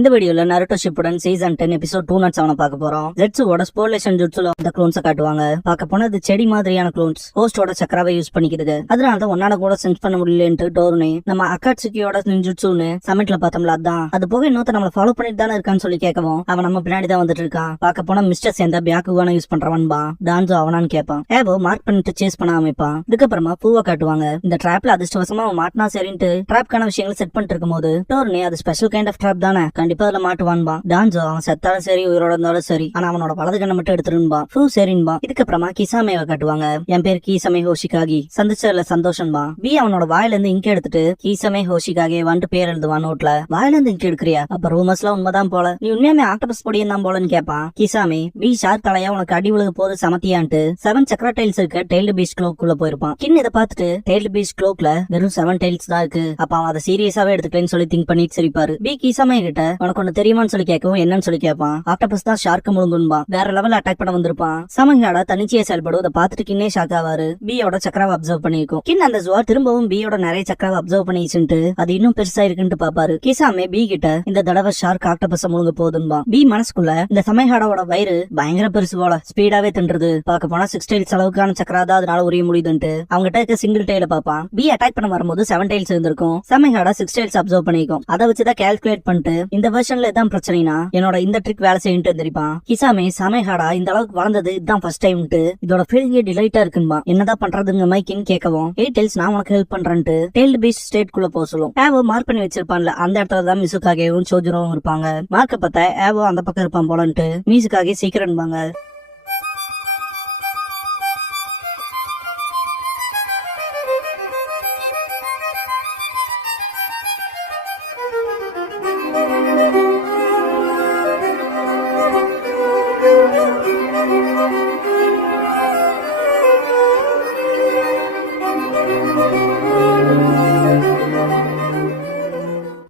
இந்த வீடியோல Naruto Shippuden season 10 episode 207 பார்க்க போறோம். ஜெட்சுவோட ஸ்போர்லேஷன் ஜுட்சுல அந்த க்ளோன்ஸை காட்டுவாங்க. பார்க்க போனா அது செடி மாதிரியான க்ளோன்ஸ் ஹோஸ்டோட சக்கராவை யூஸ் பண்ணிக்கிது. அதனாலதான் ஒன்னால கூட சென்ஸ் பண்ண முடியலன்ட்டு டோர்னே நம்ம அக்காட்சுக்கியோட நிஞ்சுட்சுன்னு சமெண்ட்ல பார்த்தோம்ல, அதான் அது போக இன்னொருத்த நம்மள ஃபாலோ பண்ணிட்டு தானே இருக்கான்னு சொல்லி கேட்கவும் அவன் நம்ம பின்னாடி தான் வந்துட்டு இருக்கான். பார்க்க போனா மிஸ்டர் சேர்ந்தா பியாக்குவான யூஸ் பண்றவன்பா டான்சோ அவனான்னு கேட்பான். ஏவோ மார்க் பண்ணிட்டு சேஸ் பண்ண அமைப்பான். இதுக்கப்புறமா பூவை காட்டுவாங்க. இந்த டிராப்ல அதிர்ஷ்டவசமா அவன் மாட்டினா சரின்ட்டு டிராப்கான விஷயங்களை செட் பண்ணிட்டு இருக்கும் போது டோர்னே அது ஸ்பெஷல் கைண்ட் ஆஃப் டிராப் தானே, கண்டிப்பா அதுல மாட்டுவான்பா. டான்சோ அவன் செத்தாலும் சரி உயிரோட இருந்தாலும் சரி, ஆனா அவனோட வலது கண்ணை மட்டும் எடுத்துருன்பா. ஃபூ சரின்பா. இதுக்கப்புறமா கிசாமேவை காட்டுவாங்க. என் பேர் கீசமே ஹோஷிகாகி, சந்திச்சதுல சந்தோஷம்பா. பி அவனோட வாயில இருந்து இங்க எடுத்துட்டு கீசமே ஹோஷிகாகி வந்துட்டு பேர் எழுதுவான் நோட்ல. வாயில இருந்து இங்க எடுக்கிறியா, அப்ப ரூமர்ஸ்லாம் உண்மைதான் போல, நீ உண்மையாமே ஆக்டோபஸ் பொடியும் தான் போலன்னு கேட்பான். கிசாமே பி ஷார்க் தலையா உனக்கு அடி விழுக போது சமத்தியான்ட்டு 7 சக்கர டைல்ஸ் இருக்க டெய்ல்டு பீஸ்ட் க்ளோக்குள்ள போயிருப்பான். கின் இதை பார்த்துட்டு டெய்ல்டு பீஸ்ட் க்ளோக்ல வெறும் 7 டைல்ஸ் தான் இருக்கு, அப்ப அவன் அதை சீரியஸாவே எடுத்துக்கலன்னு சொல்லி திங்க் பண்ணி சிரிப்பாரு. பி கிசாமே கிட்ட உனக்கு ஒண்ணு தெரியுமான்னு சொல்லி கேட்கவும் என்னன்னு சொல்லி கேட்பான். ஆக்டோபஸ் தான் ஷார்க் முழுங்குன்பா, வேற லெவல் அட்டாக் பண்ண வந்திருப்பான். சமங்காட தனிச்சியா செயல்படும். அதை பார்த்துட்டு கின்னே ஷாக் ஆவாரு. பியோட சக்கராவை அப்சர்வ் பண்ணிருக்கும். கின் அந்த ஜுவா திரும்பவும் பியோட நிறைய சக்கராவை அப்சர்வ் பண்ணிச்சுட்டு அது இன்னும் பெருசா இருக்குன்னு பாப்பாரு. கிசாமே பி கிட்ட இந்த தடவை ஷார்க் ஆக்டோபஸ் முழுங்க போதுன்பா. பி மனசுக்குள்ள இந்த சமயஹாடோட வயிறு பயங்கர பெருசு போல ஸ்பீடாவே தின்றது. பார்க்க போனா 6 டைல்ஸ் அளவுக்கான சக்கரா தான் அதனால உரிய முடியுதுன்ட்டு அவங்ககிட்ட இருக்க சிங்கிள் டைல பாப்பான். பி அட்டாக் பண்ண வரும்போது 7 டைல்ஸ் இருந்திருக்கும். சமயஹாடா 6 டைல்ஸ் அப்சர்வ் பண்ணிருக்கும். அதை வச்சுதான் கால்குலேட் பண்ணிட்டு இந்த வெர்ஷன்ல இதான் பிரச்சனைனா என்னோட இந்த ட்ரிக் வேலை செய்யிட்டு தெரிப்பான். கிசாமே சமயஹாடா இந்த அளவுக்கு வளர்ந்தது இதுதான் ஃபர்ஸ்ட் டைம்ட்டு இதோட ஃபீலிங்கே டிலைட்டா இருக்குன்பா. என்னதான் பண்றதுங்க மைக்கின்னு கேட்கவும் 8 டைல்ஸ் நான் உனக்கு ஹெல்ப் பண்றேன்ட்டு டெய்ல்டு பீஸ்ட் ஸ்டேட் குள்ள போக சொல்லும். ஏவோ மார்க் பண்ணி வச்சிருப்பான்ல, அந்த இடத்துல தான் மிசுகாகவும் சோஜுரோவும் இருப்பாங்க. மார்க்க பார்த்தா ஏவோ அந்த பக்கம் இருப்பான் போலன்ட்டு மிசுகாகே சீக்கிரம்பாங்க.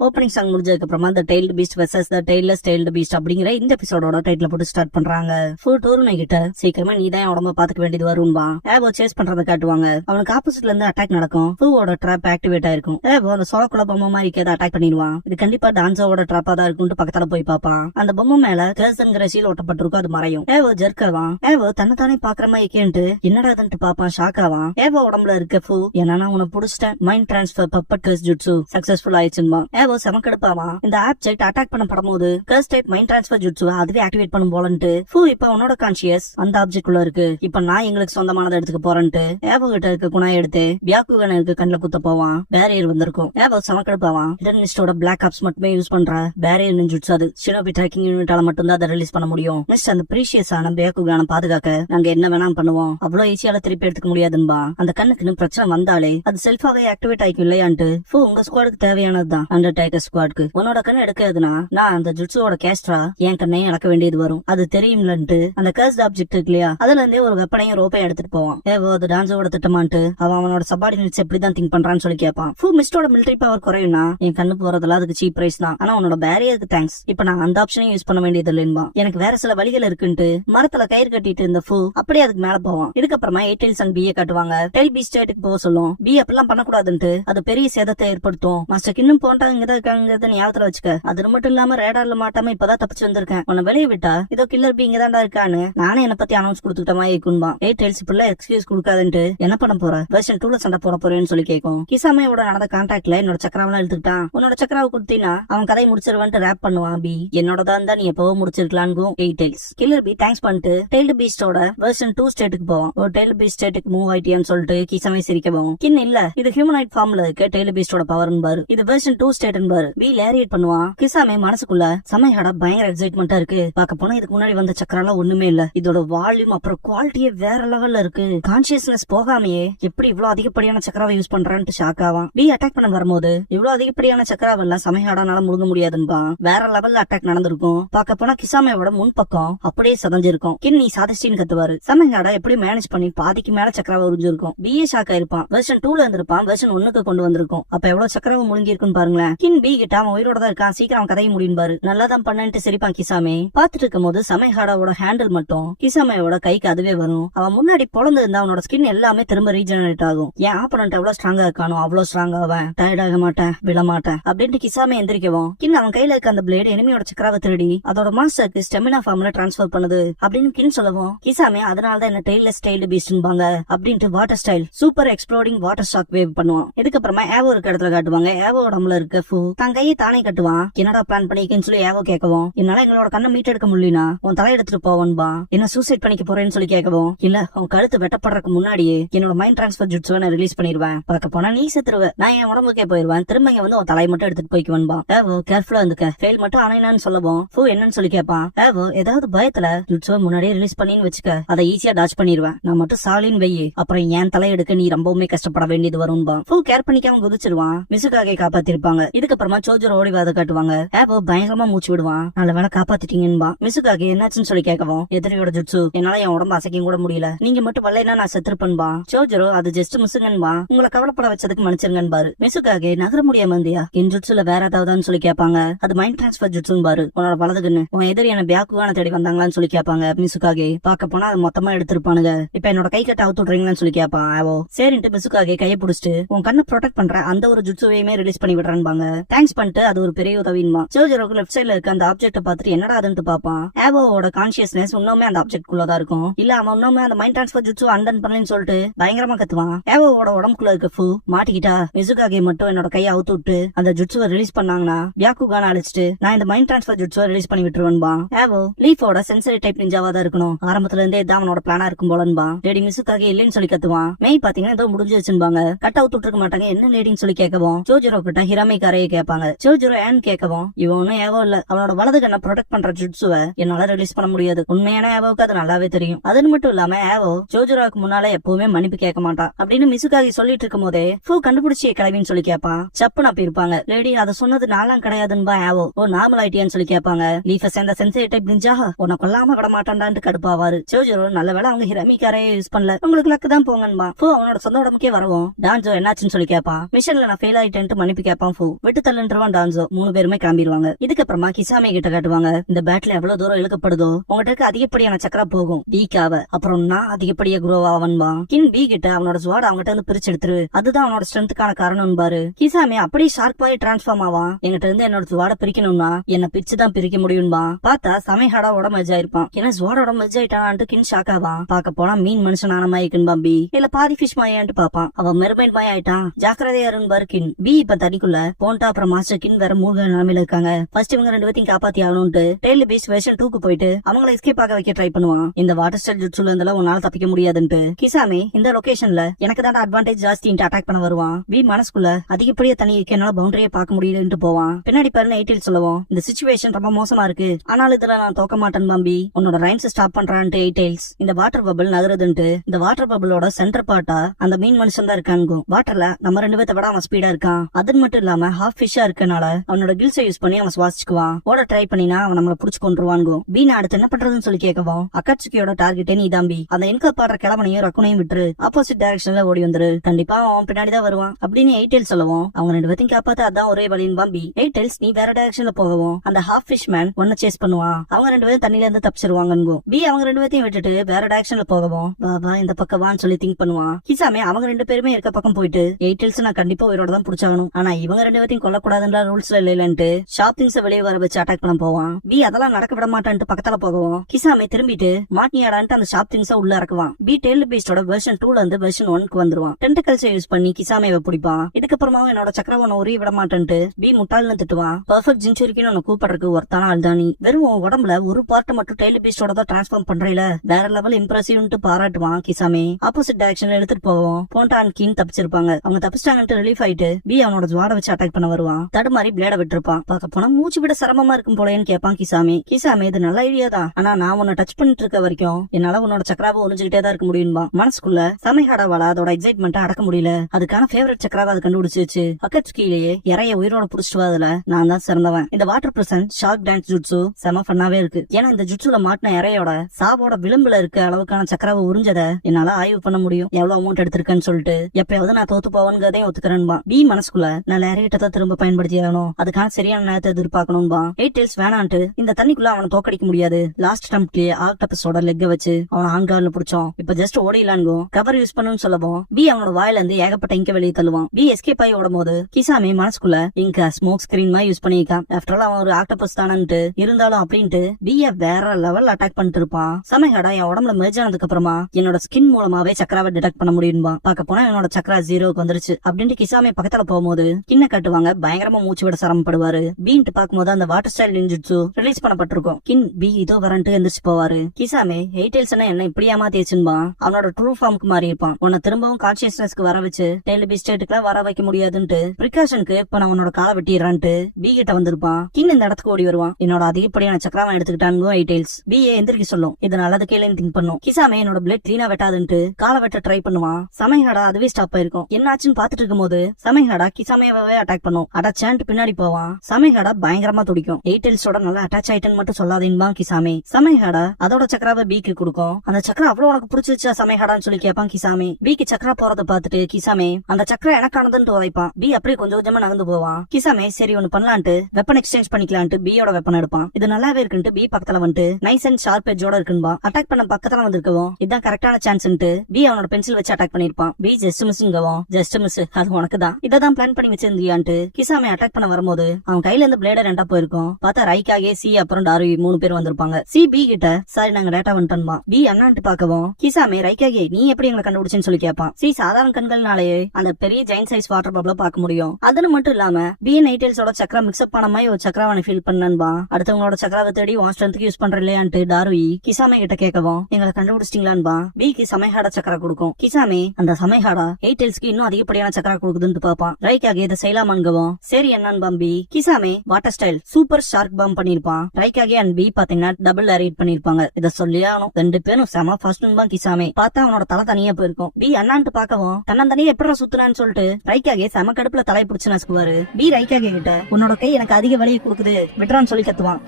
ஓப்பனிங் சாங் முடிஞ்சதுக்கு அப்புறமா The Tailed Beast vs The Tailless Tailed Beast அப்படிங்கிற இந்த எபிசோடோட டைட்டில் போட்டு ஸ்டார்ட் பண்றாங்க. ஃபுல் டோர்னை கிட்ட சீக்கிரமா நீ தான் உடம்ப பாத்துக்க வேண்டியது வரும்பா. ஏவோ சேஸ் பண்றதை காட்டுவாங்க. அவனுக்கு ஆப்போசிட்ல இருந்து அட்டாக் நடக்கும். ஃபூவோட ட்ராப் ஆக்டிவேட் ஆயிருக்கும். ஏவோ அந்த சோளக்குள்ள பொம்மை மாதிரி கேத அட்டாக் பண்ணிடுவான். இது கண்டிப்பா டான்சோட ட்ராப்பா தான் இருக்கும்னு பக்கத்துல போய் பாப்பான். அந்த பொம்மை மேல கர்சன்கிற சீல் ஒட்டப்பட்டிருக்கும். அது மறையும். ஏவோ ஜெர்க்காவான். ஏவோ தன்னைத்தானே பாக்குற மாதிரி கேட்டு என்னடா இதுன்னு பாப்பான். ஷாக்காவான். ஏவோ உடம்புல இருக்க ஃபூ என்னன்னா உன புடிச்சிட்டேன் மைண்ட் டிரான்ஸ்பர் பப்பட் கர்ஸ் ஜுட்சு சக்சஸ்ஃபுல் ஆயிடுச்சுமா. ஏவோ செமக்கெடுப்பாவா. இந்த ஆப்ஜெக்ட் அட்டாக் பண்ண படும்போது கர்ஸ் டைப் மைண்ட் டிரான்ஸ்பர் ஜுட்சுவா அதுவே ஆக்டிவேட் பண்ணும் போலன்ட்டு ஃபூ இப்ப உன்னோட கான்சியஸ் அந்த ஆப்ஜெக்ட் உள்ள இருக்கு. இப்ப நான் எங்களுக்கு சொந்தமானதை எடுத்துக்க போறேன்ட்டு ஏவோ கிட்ட இருக்க குணாய் எடுத்து பியாக்குகன இருக்க கண்ணுல குத்த போவான். பேரியர் வந்திருக்கும். ஏவோ செமக்கெடுப்பாவான். ஹிடனிஸ்டோட பிளாக் ஆப்ஸ் மட்டுமே யூஸ் பண்ற பேரியர் நிஞ்சுட்சு அது ஷினோபி ட்ராக்கிங் யூனிட்டால மட்டும் தான் அதை ரிலீஸ் பண்ண முடியும். நெக்ஸ்ட் அந்த பிரீஷியஸான பியாக்குகான பாதுகாக்க நாங்க என்ன வேணாம் பண்ணுவோம். அவ்வளவு ஈஸியால திருப்பி எடுத்துக்க முடியாதுன்பா. அந்த கண்ணுக்குன்னு பிரச்சனை வந்தாலே அது செல்ஃபாவே ஆக்டிவேட் ஆயிக்கும் இல்லையான்ட்டு ஃபூ உங்க ஸ்குவாடுக்கு தேவையானதுதான். அண்டர்டேக்கர் ஸ்குவாடுக்கு உன்னோட கண்ணு எடுக்காதுன்னா நான் அந்த ஜுட்சுவோட கேஸ்ட்ரா என் கண்ணையும் இழக்க வேண்டியது வரும். அது தெரியும்லன்ட்டு அந்த கர்ஸ்ட் ஆப்ஜெக்ட் இருக்கு இல்லையா, அதுல இருந்தே ஒரு வெப்பனையும் ரோப்பையும் எடுத்துட்டு போவான். ஏவோ அது டான்ஸோட திட்டமான்ட்டு அவனோட சபார்டினேட்ஸ் எப்படிதான் திங்க் பண்றான்னு சொல்லி கேட்பான். ஃபூ மிஸ்டோட மிலிட்டரி பவர் குறையும்னா என் கண்ணு போறதுல அதுக்கு சீப் பிரைஸ் தான், ஆனா உன்னோட பேரியருக்கு தேங்க்ஸ். இப்ப நான் அந்த ஆப்ஷனையும் யூஸ் பண்ண வேண்டியது இல்லைன்பா. எனக்கு வேற சில வழிகள் இருக்குன்ட்டு மரத்துல கயிறு கட்டிட்டு இருந்த ஃபூ அப்படியே அதுக்கு மேல போவான். இதுக்கப்புறமா 8 டைல்ஸ் அண்ட் பிஏ காட்டுவாங்க. டெல் பி ஸ்டேட்டுக்கு போக சொல்லும். பி அப்படிலாம் பண்ணக்கூடாதுன்ட்டு அது பெரிய சேதத்தை ஏற்படுத்தும். மாஸ்டர் இன்னும் போன்டா இங்கதான் இருக்காங்கிறத ஞாபகத்துல வச்சுக்க. அது மட்டும் இல்லாம ரேடார்ல மாட்டாம இப்பதான் தப்பிச்சு வந்திருக்கேன். உன்னை வெளியே விட்டா இதோ கில்லர் பி இங்கதான்டா இருக்கான்னு நானே என்ன பத்தி அனௌன்ஸ் கொடுத்துட்ட மாதிரி இருக்குன்பா. 8 டைல்ஸ் இப்ப எக்ஸ்கியூஸ் கொடுக்காதுன்ட்டு என்ன பண்ண போற வெர்ஷன் 2ல சண்டை போட போறேன்னு சொல்லி கேட்கும். கிசாமையோட நடந்த கான்டாக்ட்ல என்னோட சக்கராவெல்லாம் எடுத்துக்கிட்டான். உன்னோட சக்கராவை கொடுத்தீங்கன்னா அவன் கதை முடிச்சிருவான்ட்டு ரேப் பண்ணுவான். பி என்னோட தான் நீ எப்பவோ முடிச்சிருக்கலான்னு 8 டைல்ஸ். கில்லர் பி தேங்க்ஸ் பண்ணிட்டு டெய்ல்டு பீஸ்டோட வெர்ஷன் 2 ஸ்டேட்டுக்கு போவான். ஒரு டெய்ல்டு பீஸ்ட் ஸ்டேட்டுக்கு மூவ் ஆயிட்டியான்னு சொல்லிட்டு கிசாமை சிரிக்கவும் கின் இல்ல இது ஹியூமனாய்ட் ஃபார்ம்ல இருக்க டெய்ல்டு பீஸ்டோட பவர்னு பாரு, இது வெர்ஷன் 2 ஸ்டேட்னு பாரு. பி லேரியேட் பண்ணுவான். கிசாமே மனசுக்குள்ள சமயஹாடா பயங்கர எக்ஸைட்மெண்டா இருக்கு. பாக்க போனா இதுக்கு முன்னாடி வந்த சக்கராலாம் ஒண்ணுமே இல்ல. இதோட வால்யூம் அப்புறம் குவாலிட்டியே வேற லெவல்ல இருக்கு. கான்சியஸ்னஸ் போகாமையே எப்படி இவ்வளவு அதிகப்படியான சக்கராவை யூஸ் பண்றான்ட்டு ஷாக் ஆவான். பி அட்டாக் பண்ண வரும்போது இவ்வளவு அதிகப்படியான சக்கராவெல்லாம் சமயஹாடானால முழுங்க முடியாதுன்பா. வேற லெவல்ல அட்டாக் நடந்திருக்கும். பாக்க போனா கிசாமையோட முன்பக்கம் அப்படியே சதஞ்சிருக்கும். கின் நீ சாதிச்சின்னு கத்துவாரு. சமயஹாடா எப்படி மேனேஜ் பண்ணி பாதிக்கு மேல சக்கராவை உறிஞ்சிருக்கும். பிஏ ஷாக் ஆயிருப்பான். வெர்ஷன் 2ல இருந்திருப்பான். வெர்ஷன் 1க்கு கொண்டு வந்திருக்கும். அப்ப எவ்வளவு சக்கராவை முழுங்கி இருக்குன்னு பாருங்களேன். கின் பி பி கிட்ட அவன் உயிரோட தான் இருக்கான், சீக்கிரம் அவன் கதையை முடியும்பாரு. நல்லா தான் பண்ணன்ட்டு சிரிப்பான் கிசாமே. பாத்துட்டு இருக்கும் போது சமைஹாடாவோட ஹேண்டில் மட்டும் கிசாமையோட கைக்கு அதுவே வரும். அவன் முன்னாடி பொழந்து இருந்தா அவனோட ஸ்கின் எல்லாமே திரும்ப ரீஜெனரேட் ஆகும். என் ஆப்பனண்ட் எவ்வளவு ஸ்ட்ராங்கா இருக்கானோ அவ்வளவு ஸ்ட்ராங்கா அவன் டயர்ட் ஆக மாட்டேன், விழ மாட்டேன் அப்படின்ட்டு கிசாமே எந்திரிக்கவும் கின் அவன் கையில இருக்க அந்த பிளேடு எனிமியோட சக்கராவை திருடி அதோட மாஸ்டருக்கு ஸ்டெமினா ஃபார்ம்ல டிரான்ஸ்பர் பண்ணுது அப்படின்னு கின் சொல்லவும் கிசாமே அதனாலதான் என்ன டெய்லெஸ் ஸ்டைல்டு பீஸ்ட்பாங்க அப்படின்ட்டு water style super exploding water shock wave பண்ணுவான். இதுக்கப்புறமா ஏவோ இருக்க இடத்துல காட்டுவாங்க. ஏவோ உடம்புல இருக்க ஃபூ தன் கையை தானே கட்டுவான். என்னடா பிளான் பண்ணிக்கன்னு சொல்லி ஏவோ கேட்கவும், என்னால எங்களோட கண்ணை மீட் எடுக்க முடியலனா உன் தலை எடுத்துட்டு போவன்பா, என்ன சூசைட் பண்ணிக்க போறேன்னு சொல்லி கேட்கவும், இல்ல உன் கழுத்து வெட்டப்படுறதுக்கு முன்னாடியே என்னோட மைண்ட் டிரான்ஸ்பர் ஜுட்ஸுவை நான் ரிலீஸ் பண்ணிடுவேன், பார்க்க போனா நீ செத்துருவ, நான் என் உடம்புக்கே போயிருவேன், திரும்ப இங்க வந்து உன் தலையை மட்டும் எடுத்துட்டு போய்க்குவன்பா. ஏவோ கேர்ஃபுல்லா இருந்துக்க, ஃபெயில் மட்டும் ஆனேனான்னு சொல்லவும் ஃபூ என்னன்னு சொல்லி கேட்பான். ஏவோ ஏதாவது பயத்துல ஜுட்ஸுவை முன்னாடியே ரிலீஸ் பண்ணின்னு வச்சுக்க, அதை ஈஸியா டாச் பண்ணிடுவேன், நான் மட்டும் சாலின்னு வெயி, அப்புறம் என் தலை எடுக்க நீ ரொம்பவுமே கஷ்டப்பட வேண்டியது வரும்பா. ஃபூ கேர் பண்ணிக்காம குதிச்சிருவான். மிசுகாகை காப்பாத்திருப்பாங்க. இதுக்கப்புறமா சோஜர் ஓடி வாத காட்டுவாங்க. ஏவோ பயங்கரமா மூச்சு விடுவான். நல்ல வேலை காப்பாத்திட்டீங்கன்பா. மிசுகாகை என்னாச்சுன்னு சொல்லி கேட்கவும், எதிரியோட ஜுட்ஸு, என்னால என் உடம்பு அசைக்க கூட முடியல, நீங்க மட்டும் வரலைன்னா நான் செத்துருப்பேன்பா. சோஜரோ அது ஜஸ்ட் மிசுங்கன்பா, உங்களை கவலைப்பட வச்சதுக்கு மன்னிச்சிருங்கன்பாரு. மிசுகாகை நகர முடியாம இருந்தியா, என் ஜுட்ஸுல வேற ஏதாவதுன்னு சொல்லி கேட்பாங்க. அது மைண்ட் டிரான்ஸ்பர் ஜுட்ஸுன்னு பாரு, உன்னோட வலதுக்குன்னு உன் எதிரி என்ன பியாக்குவான தேடி வந்தாங்களான்னு சொல்லி கேட்பாங்க. மிசுகாகை பார்க்க போனா அது மொத்தமா எடுத்திருப்பானுங்க, இப்ப என்னோட கை கட்ட அவுத்து விடுறீங்களான்னு சொல்லி கேட்பான். ஏவோ சரின்ட்டு மிசுகாகை கையை பிடிச்சிட்டு உன் கண்ணை ப்ரொடெக்ட் பண்ற அந்த ஒரு ஜுட்ஸுவையுமே ரிலீஸ் பண்ணி விடுறான்பாங்க. தேங்க்ஸ் பண்ணிட்டு அது ஒரு பெரிய உதவின்மா. சோஜரோக்கு லெஃப்ட் சைட்ல இருக்க அந்த ஆப்ஜெக்ட பார்த்துட்டு என்னடா அதுன்னு பாப்பான். ஏவோட கான்சியஸ்னஸ் இன்னுமே அந்த ஆப்ஜெக்ட் குள்ளதான் இருக்கும். இல்ல அவன் இன்னுமே அந்த மைண்ட் டிரான்ஸ்பர் ஜுட்ஸு அண்டன் பண்ணலன்னு சொல்லிட்டு பயங்கரமா கத்துவான். ஏவோட உடம்புக்குள்ள இருக்க ஃபூ மாட்டிக்கிட்டா மிசுகாகே மட்டும் என்னோட கையை அவுத்து விட்டு அந்த ஜுட்ஸுவை ரிலீஸ் பண்ணாங்கன்னா பியாக்குகான அழிச்சிட்டு நான் இந்த மைண்ட் டிரான்ஸ்பர் ஜுட்ஸுவை ரிலீஸ் பண்ணி விட்டுருவன்பா. ஏவோ லீஃபோட சென்சரி டைப் நிஞ்சாவா தான் இருக்கணும், ஆரம்பத்துல இருந்தே இதான் அவனோட பிளானா இருக்கும் போலன்பா. லேடி மிசுகாகே இல்லைன்னு சொல்லி கத்துவான். மெய் பாத்தீங்கன்னா ஏதோ முடிஞ்சு வச்சுருப்பாங்க, கட் அவுத்து விட்டுருக்க மாட்டாங்க, என்ன லேடின்னு சொல்லி கேட்கவும் சோஜரோ கிட்ட ஹிராமி காரையை கேட்பாங்க. சோஜரோ ஏன்னு கேட்கவும் இவனும் ஏவோ இல்ல, அவனோட வலது கண்ணை ப்ரொடெக்ட் பண்ற ஜுட்ஸுவை என்னால ரிலீஸ் பண்ண முடியாது, உண்மையான ஏவோக்கு அது நல்லாவே தெரியும். அது மட்டும் இல்லாம ஏவோ ஜோஜரோக்கு முன்னால எப்பவுமே மன்னிப்பு கேட்க மாட்டான் அப்படின்னு மிசுகாகி சொல்லிட்டு இருக்கும் போதே ஃபூ கண்டுபிடிச்சி கிளவின்னு சொல்லி கேட்பான். சப்பு அப்படி இருப்பாங்க. லேடி அதை சொன்னது நாலாம் கிடையாதுன்பா. ஏவோ ஓ நார்மல் ஆயிட்டியான்னு சொல்லி கேட்பாங்க. லீஃப சேர்ந்த சென்சிட்டிவ் டைப் நிஞ்சா உன்னை கொல்லாம விட மாட்டான்டான்னு கடுப்பாவாரு. ஜோஜரோ நல்ல வேலை அவங்க ஹிராமி காரையை யூஸ் பண்ணல, உங்களுக்கு லக்கு தான் போங்கன்பா. ஃபூ அவனோட சொந்த உடம்புக்கே வரவும் டான்ஜோ என்னாச்சுன்னு சொல்லி கேட்பான். மிஷன்ல நான் ஃபெயில் ஆயிட்டேன்ட்டு மன்னிப்பு கேட்பான். ஃபூ விட்டு தள்ளுன்றவான் டான்ஜோ. 3 பேருமே கிளம்பிடுவாங்க. இதுக்கப்புறமா கிசாமே கிட்ட காட்டுவாங்க. இந்த பேட்டில் எவ்வளவு தூரம் இழுக்கப்படுதோ உங்ககிட்ட அதிகப்படியான சக்கரா போகும், பீக்காவ அப்புறம் நான் அதிகப்படியா குரோ ஆவன்பா. கின் பி கிட்ட அவனோட ஸ்வாட் அவங்ககிட்ட இருந்து பிரிச்சு எடுத்துரு, அதுதான் அவனோட ஸ்ட்ரென்த்துக்கான காரணம் பாரு. கிசாமே அப்படியே ஷார்ப்பாயி டிரான்ஸ்ஃபார்ம் ஆவான். எங்கிட்ட இருந்து என்னோட ஸ்வாட பிரிக்கணும்னா என்ன பிரிச்சுதான் பிரிக்க முடியும்பா. பார்த்தா சமைஹாடாவோட மெர்ஜ் ஆயிருப்பான். ஏன்னா ஸ்வாடோட மெர்ஜ் ஆயிட்டான்ட்டு கின் ஷாக் ஆவான். பாக்க போனா மீன் மனுஷன் ஆன மாயிக்குன்பா. பி இல்ல பாதி ஃபிஷ் மாயான்ட்டு பாப்பான். அவன் மெர்மைட் மாய ஆயிட்டான், ஜாக்கிரதையா இருப்பாரு கின். பி இப்ப தண்ணிக்குள்ள போன்ட்டா அப்புறம் மாஸ்டர் கின் வேற மூழ்க நிலைமையில இருக்காங்க. ஃபர்ஸ்ட் இவங்க 2 பேத்தையும் காப்பாத்தி ஆகணும்ட்டு டெய்லி பீச் வெர்ஷன் 2க்கு போயிட்டு அவங்களை எஸ்கேப் ஆக வைக்க ட்ரை பண்ணுவான். இந்த வாட்டர் ஸ்டைல் ஜுட்ஸுல இருந்தாலும் உன்னால தப்பிக்க முடியாதுன்ட்டு கிசாமே இந்த லொகேஷன்ல எனக்கு தான் அட்வான்டேஜ் ஜாஸ்தின்ட்டு அட்டாக் பண்ண வருவான். பி மனசுக்குள்ள அதிகப்படியா தண்ணி இருக்கு, என்னால பவுண்டரியை பார்க்க முடியலன்ட்டு போவான். பின்னாடி பாருன்னு 8 சொல்லுவோம், இந்த சிச்சுவேஷன் ரொம்ப மோசமா இருக்கு, ஆனாலும் இதுல நான் தோக்க மாட்டேன் பாம்பி, உன்னோட ரைன்ஸ் ஸ்டாப் பண்றான்ட்டு 8 இந்த வாட்டர் பபிள் நகருதுன்ட்டு இந்த வாட்டர் பபிளோட சென்டர் பார்ட்டா அந்த மீன் மனுஷன் தான் இருக்கானுங்க. வாட்டர்ல நம்ம 2 பேர்த்த விட அவன் ஸ்பீடா இருக்கான். அது மட்டும் இல்லாம ஹாஃப் ஃபிஷ்ஷா இருக்கனால அவனோட கில்ஸை யூஸ் பண்ணி அவன் சுவாசிச்சுக்குவான். ஓட ட்ரை பண்ணினா அவன் நம்மள புடிச்சு கொண்டுருவான்கோ. பி நான் அடுத்து என்ன பண்றதுன்னு சொல்லி கேட்கவும் அக்காட்சுக்கியோட டார்கெட்டே நீ தாம்பி, அந்த என்க பாடுற கிளம்பனையும் ரக்குனையும் விட்டுரு, ஆப்போசிட் டைரக்ஷன்ல ஓடி வந்துரு, கண்டிப்பா அவன் பின்னாடிதான் வருவான் அப்படின்னு 8 சொல்லவும் அவங்க 2 பேத்தையும் காப்பாத்த அதான் ஒரே வழியின் பாம்பி. 8 நீ வேற டைரக்ஷன்ல போகவும் அந்த ஹாஃப் ஃபிஷ் மேன் ஒன்ன சேஸ் பண்ணுவான். அவங்க 2 பேரும் தண்ணில இருந்து தப்பிச்சிருவாங்க. பி அவங்க 2 பேத்தையும் விட்டுட்டு வேற டைரக்ஷன்ல போகவும் பாபா இந்த பக்கம் வான்னு சொல்லி திங்க் பண்ணுவான். கிசாமே அவங்க 2 பேருமே இருக்க பக்கம் போயிட்டு 8 நான் கண்டிப்பா உயிரோட தான் புடிச்சாகணும், ஆனா இவங்க 2 பேத்தையும் கொல்லக்கூடாதுன்ற ரூல்ஸ்ல இல்லன்ட்டு ஷாப் திங்ஸ் வெளியே வர வச்சு அட்டாக் பண்ண போவான். பி அதெல்லாம் நடக்க விட மாட்டான்ட்டு பக்கத்துல போகவும் கிசாமே திரும்பிட்டு மாட்டியாடான்ட்டு அந்த ஷாப் திங்ஸ உள்ள இறக்குவான். பி டெய்ல் பீஸ்டோட வெர்ஷன் 2ல இருந்து வெர்ஷன் 1க்கு வந்துருவான். டென்டக்கல்ஸை யூஸ் பண்ணி கிசாமேவை பிடிப்பான். இதுக்கப்புறமா என்னோட சக்கரவனை உரிய விட மாட்டேன்ட்டு பி முட்டாள்னு திட்டுவான். பர்ஃபெக்ட் ஜின்சுரிக்குன்னு உன்னை கூப்பிடுறதுக்கு ஒருத்தான ஆள்தானி, வெறும் உடம்புல ஒரு பார்ட் மட்டும் டெய்ல் பீஸ்டோட தான் டிரான்ஸ்ஃபார்ம் பண்றீல, வேற லெவல் இம்ப்ரெசிவ்னு பாராட்டுவான். கிசாமே ஆப்போசிட் டைரக்ஷன்ல எடுத்துட்டு போவோம். போன்டான் கின் தப்பிச்சிருப்பாங்க. அவங்க தப்பிச்சிட்டாங்கன்ட்டு ரிலீஃப் ஆயிட்டு பி அவனோட ஜுவாட வச்சு அட்டாக் பண்ண வருவான். தடுமாறி பிளேட விட்டுருப்பான். பார்க்க போனா மூச்சு விட சிரமமா இருக்கும் போலேன்னு கேட்பான் கிசாமே. கிசாமே இது நல்ல ஐடியா தான், ஆனா நான் உன்னை டச் பண்ணிட்டு இருக்க வரைக்கும் என்னால உன்னோட சக்கராவை உறிஞ்சுக்கிட்டே தான் இருக்க முடியும்பா. மனசுக்குள்ள சமைஹாடாவால அதோட எக்ஸைட்மெண்ட் அடக்க முடியல. அதுக்கான ஃபேவரட் சக்கராவை அது கண்டுபிடிச்சிச்சு. அக்கட்சுக்கிலேயே இறைய உயிரோட புடிச்சிட்டு வரதுல நான் தான் சிறந்தவன். இந்த water present shark dance jutsu செம ஃபன்னாவே இருக்கு. ஏன்னா இந்த ஜுட்ஸுல மாட்டின இறையோட சாவோட விளிம்புல இருக்க அளவுக்கான சக்கராவை உறிஞ்சத என்னால ஆய்வு பண்ண முடியும். எவ்வளவு அமௌண்ட் எடுத்திருக்கேன்னு சொல்லிட்டு எப்பயாவது நான் தோத்து போவேங்கிறதையும் ஒத்துக்கிறேன்பா. பி மனசுக்குள்ள நான் இறையிட்ட திரும்ப பயன்படுத்தி ஆகணும், அதுக்கான சரியான நேரத்தை எதிர்பார்க்கணும்பா. எயிட் டெய்ல்ஸ் வேணான்ட்டு இந்த தண்ணிக்குள்ள அவனை தோக்கடிக்க முடியாது. லாஸ்ட் அட்டம்ப்ட்லயே ஆக்டோபஸோட லெக்க வச்சு அவன் ஆங்கார்ல புடிச்சோம். இப்ப ஜஸ்ட் ஓடிலான்கோ கவர் யூஸ் பண்ணுன்னு சொல்லவும் பி அவனோட வாயில இருந்து ஏகப்பட்ட இங்க வெளியே தள்ளுவான். பி எஸ்கேப் ஆகி ஓடும் போது கிசாமி மனசுக்குள்ள இங்க ஸ்மோக் ஸ்கிரீன் மாதிரி யூஸ் பண்ணிருக்கான். ஆஃப்டர் ஆல் அவன் ஒரு ஆக்டோபஸ் தானன்ட்டு இருந்தாலும் அப்படின்ட்டு பிய வேற லெவல் அட்டாக் பண்ணிட்டு இருப்பான். சமயகடா என் உடம்புல மெர்ஜ் ஆனதுக்கு அப்புறமா என்னோட ஸ்கின் மூலமாவே சக்கராவை டிடெக்ட் பண்ண முடியும்பா. பாக்க போனா என்னோட சக்கரா 0க்கு வந்துருச்சு அப்படின்ட்டு கிசாமி பக்கத்துல போகும்போது கிண்ண கட்டுவாங்க. பயங்கரமா மூச்சு விட சிரமப்படுவாரு. பீன்ட்டு பாக்கும்போது அந்த வாட்டர் ஸ்டைல் நிஞ்சுட்சு ரிலீஸ் பண்ணப்பட்டிருக்கும். கின் பி இதோ வரன்ட்டு எந்திரிச்சு போவாரு. கிசாமி எயிட் டெய்ல்ஸ் என்ன இப்படி ஏமாத்திச்சுன்பா. அவனோட ட்ரூ ஃபார்முக்கு மாறி இருப்பான். உன்னை திரும்பவும் கான்சியஸ்னஸ்க்கு வர வச்சு டெய்லி பி ஸ்டேட்டுக்குலாம் வர வைக்க முடியாதுன்ட்டு பிரிகாஷனுக்கு இப்ப நான் உன்னோட காலை வெட்டிடுறான்ட்டு பி கிட்ட வந்திருப்பான். கின் இந்த இடத்துக்கு ஓடி வருவான். என்னோட அதிகப்படியான சக்கராவை எடுத்துக்கிட்டானுங்க எயிட் டெய்ல்ஸ். பி எந்திரிக்க சொல்லும். இது நல்லது கேளுன்னு திங்க் பண்ணும். கிசாமே என்னோட பிளட் கிளீனா வெட்டாதுன்ட்டு காலை வெட்ட ட்ரை பண்ணுவான். சமயஹாடா அதுவே ஸ்டாப் ஆயிருக்கும். என்னாச்சுன்னு பாத்துட்டு இருக்கும் போது சமயஹாடா கிசாமையாவே அட்டாக் பண்ணும். அட்டாச்சான்ட்டு பின்னாடி போவான். சமயஹாடா பயங்கரமா துடிக்கும். எயிட் டெய்ல்ஸோட நல்லா அட்டாச் ஆயிட்டேன்னு மட்டும் சொல்லாதேன்பா கிசாமே. சமயஹாடா அதோட சக்கராவை பிக்கு கொடுக்கும். அந்த சக்கரா அவ்வளவு உனக்கு பிடிச்சிருச்சா சமயஹாடான்னு சொல்லி கேட்பான் கிசாமே. பிக்கு சக்கரா போறத பாத்துட்டு கிசாமே அந்த சக்கரா எனக்கானதுன்னு உதைப்பான். பி அப்படியே கொஞ்சம் கொஞ்சமா நகர்ந்து போவான். கிசாமே சரி ஒன்னு பண்ணலான்ட்டு வெப்பன் எக்ஸ்சேஞ்ச் பண்ணிக்கலான்ட்டு பியோட வெப்பன் எடுப்பான். இது நல்லாவே இருக்குன்ட்டு பி பக்கத்துல வந்துட்டு நைஸ் அண்ட் ஷார்ப் எட்ஜோட இருக்குன்பா. அட்டாக் பண்ண பக்கத்துல வந்திருக்கவும் இதான் கரெக்டான சான்ஸ்ன்ட்டு பி அவனோட பென்சில் வச்சு அட்டாக் பண்ணிருப்பான். பி ஜஸ்ட் மிஸ்ங்கவும் ஜஸ்ட் மிஸ் அது உனக்குதான் இததான் பிளான் பண்ணி வச்சிருந்தியான்ட்டு கிசாமே அட்டாக் பண்ண வரும்போது அவன் கையில இருந்து பிளேட ரெண்டா போயிருக்கும். பார்த்தா ரைக்காகே சி அப்புறம் டார்வி 3 பேர் வந்திருப்பாங்க. சி பி கிட்ட சாரி நாங்க டேட்டா வந்துட்டோம்பா. பி அண்ணான்ட்டு பாக்கவும் கிசாமே ரைக்காகே நீ எப்படி எங்களை கண்டுபிடிச்சுன்னு சொல்லி கேட்பான். சி சாதாரண கண்கள்னாலேயே அந்த பெரிய ஜெயின் சைஸ் வாட்டர் பப்ள பாக்க முடியும். அதுன்னு மட்டும் இல்லாம பி நைட் டெய்ல்ஸோட சக்கரா மிக்ஸ்அப் பண்ண மாதிரி ஒரு சக்கராவை ஃபீல் பண்ணன்பா. அடுத்தவங்களோட சக்கராவை தேடி உன் ஸ்ட்ரென்த்துக்கு யூஸ் பண்ற இல்லையான்ட்டு டார்வி கிசாமே கிட்ட கேட்கவும் எங்களை கண்டுபிடிச்சிட்டீங்களான்பா. பிக்கு சமைஹாடா சக்கரா கொடுக்கும். கிசாமே அந்த சமைஹாடா எயிட் டெய்ல்ஸ்க்கு இன்னும் அதிகப்படியான சக்கரா கொடுக்குதுன்னு பாப்பான். ரைக்காக இதை செய்யலாமான்கவும் சரி என்னன்னு பம்பி Kisame water style super shark bomb பண்ணிருப்பான். ரைக்காக அண்ட் பி பாத்தீங்கன்னா டபுள் ரேட் பண்ணிருப்பாங்க. இதை சொல்லியே ஆகணும். 2 பேரும் செம ஃபாஸ்ட்பா. கிசாமே பார்த்தா அவனோட தலை தனியா போயிருக்கும். பி அண்ணான்ட்டு பாக்கவும் தன்னந்தனியா எப்படா சுத்துனான்னு சொல்லிட்டு ரைக்காக செம கடுப்புல தலை பிடிச்சு நசுக்குவாரு. பி ரைக்காக கிட்ட உன்னோட கை எனக்கு அதிக வலியை கொடுக்குது விட்றான்னு சொல்லி கத்துவான்.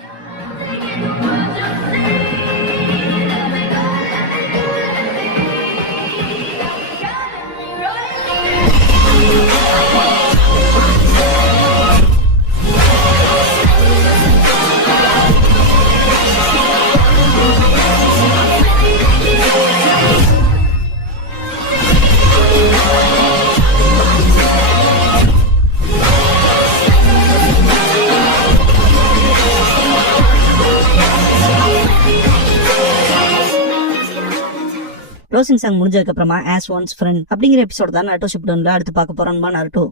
க்ளோசிங் சாங் முடிஞ்சதுக்கு அப்புறமா ஆஸ் ஒன்ஸ் ஃப்ரெண்ட் அப்படிங்கிற எபிசோட் தான் நருட்டோ ஷிப்புடன்ல அடுத்து பார்க்க போறோம். நருட்டோ